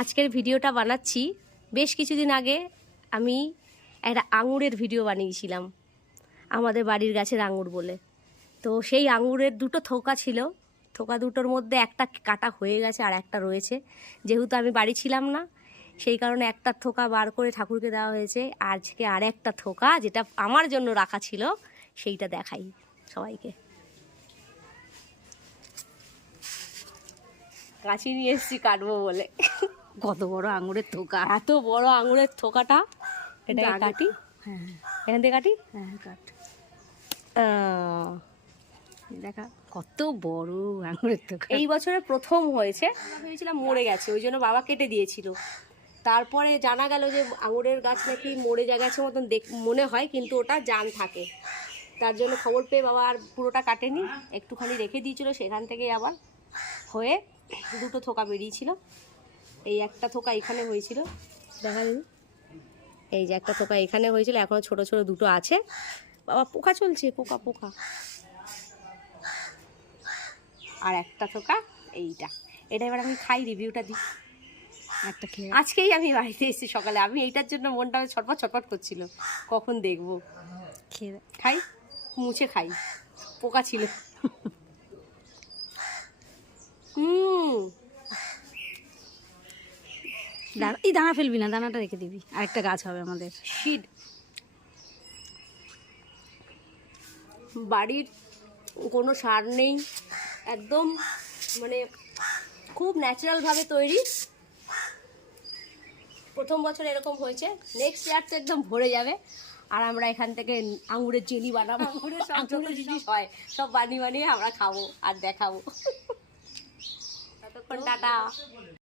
আজকের ভিডিওটা বানাচ্ছি বেশ কিছুদিন আগে আমি একটা আঙুরের ভিডিও বানিয়েছিলাম আমাদের বাড়ির গাছের আঙুর বলে। তো সেই আঙুরের দুটো থোকা ছিল, থোকা দুটোর মধ্যে একটা কাটা হয়ে গেছে আর একটা রয়েছে। যেহেতু আমি বাড়ি ছিলাম না সেই কারণে একটা থোকা বার করে ঠাকুরকে দেওয়া হয়েছে। আজকে আর একটা থোকা যেটা আমার জন্য রাখা ছিল সেইটা দেখাই সবাইকে। কাছি নিয়ে এসেছি কাটবো বলে। কত বড় আঙুরের থোকা, এত বড় আঙুরের থোকাটা এটা কাটি। হ্যাঁ এখান থেকে কাটি। হ্যাঁ কাট। আহ, দেখা কত বড় আঙুরের থোকা। এই বছরে প্রথম হয়েছে, ভেবেছিলাম মরে গেছে ওই জন্য বাবা কেটে দিয়েছিল। তারপরে জানা গেল যে আঙুরের গাছ নাকি মরে গেছে মতন মনে হয়, কিন্তু ওটা জান থাকে। তার জন্য খবর পেয়ে বাবা আর পুরোটা কাটেনি, একটুখানি রেখে দিয়েছিল। সেখান থেকে আবার হয়ে দুটো থোকা বেরিয়েছিল। এই একটা থোকা এখানে হয়েছিল, দেখা যাবে। এই যে একটা থোকা এখানে হয়েছিল, এখনো ছোট ছোট দুটো আছে। বাবা পোকা চলছে, পোকা পোকা। আর একটা থোকা এইটা, এটা এবার আমি খাই, রিভিউটা দিই। একটা খেয়ে আজকেই আমি বাড়িতে এসেছি সকালে, আমি এইটার জন্য মনটা ছটফট ছটফট করছিল কখন দেখবো। খেয়ে খাই, মুছে খাই, পোকা ছিল। দানা, এই দানা ফেলবি না, দানাটা রেখে দিবি, আরেকটা গাছ হবে আমাদের। শিড বাড়ির কোনো সার নেই, একদম মানে খুব ন্যাচারালভাবে তৈরি। প্রথম বছর এরকম হয়েছে, নেক্সট ইয়ার তো একদম ভরে যাবে। আর আমরা এখান থেকে আঙুরের জেলি বানাবো, আঙুরের জিনিস হয় সব বানিয়ে বানিয়ে আমরা খাবো আর দেখাবো। ততক্ষণ টাটা।